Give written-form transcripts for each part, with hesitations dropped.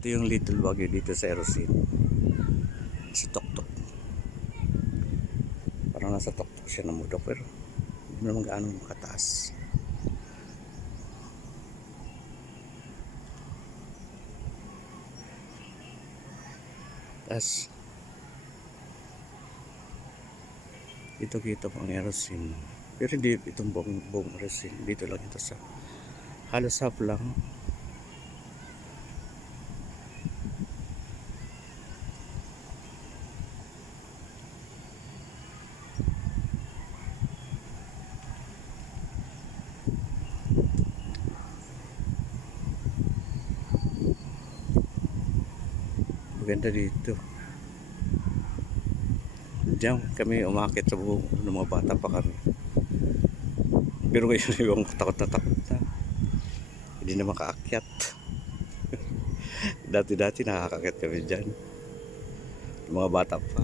Ito yung Little Baguio dito sa Erosin. Sa Toktok. Parang nasa Toktok siya na mudo pero hindi naman gaano makataas. Tapos dito kita pang Erosin. Pero hindi itong buong Erosin. Dito lang ito sa halos half lang. Maganda dito. Diyan kami umakit sa buong ng mga bata pa kami. Pero ngayon yung takot na takot na. Hindi na makaakyat. Dati-dati nakakakyat kami dyan. Yung mga bata pa.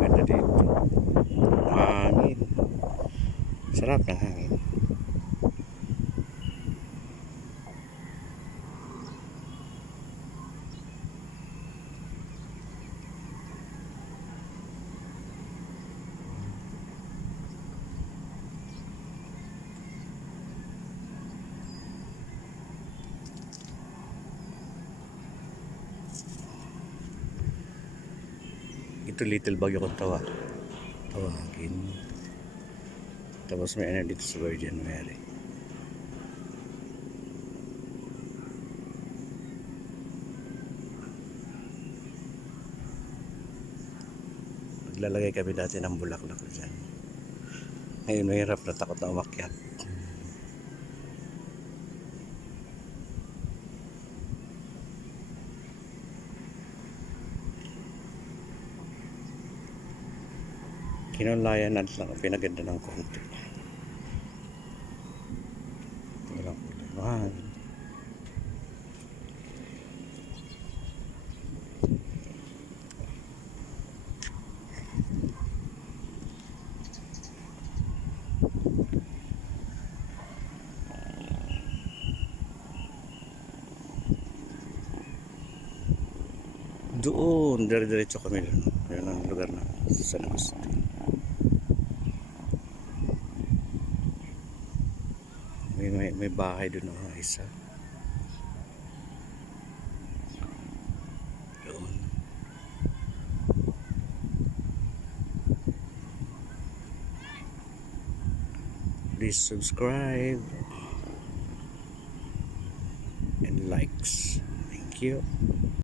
Ganda dito. Hangin. Sarap ng hangin. Ito Little Baguio kung tawagin. Tapos may ano dito sa Virgin Mary. Naglalagay kami dati ng bulaklak dyan. Ngayon mahirap na, takot na umakyat. Kinulayan lang pinaganda ng konti. Walang kulay. Doon, dire-diretso kami doon. Yun ang lugar na San Agustin. May bahay doon na isa. Doon. Please subscribe and likes. Thank you.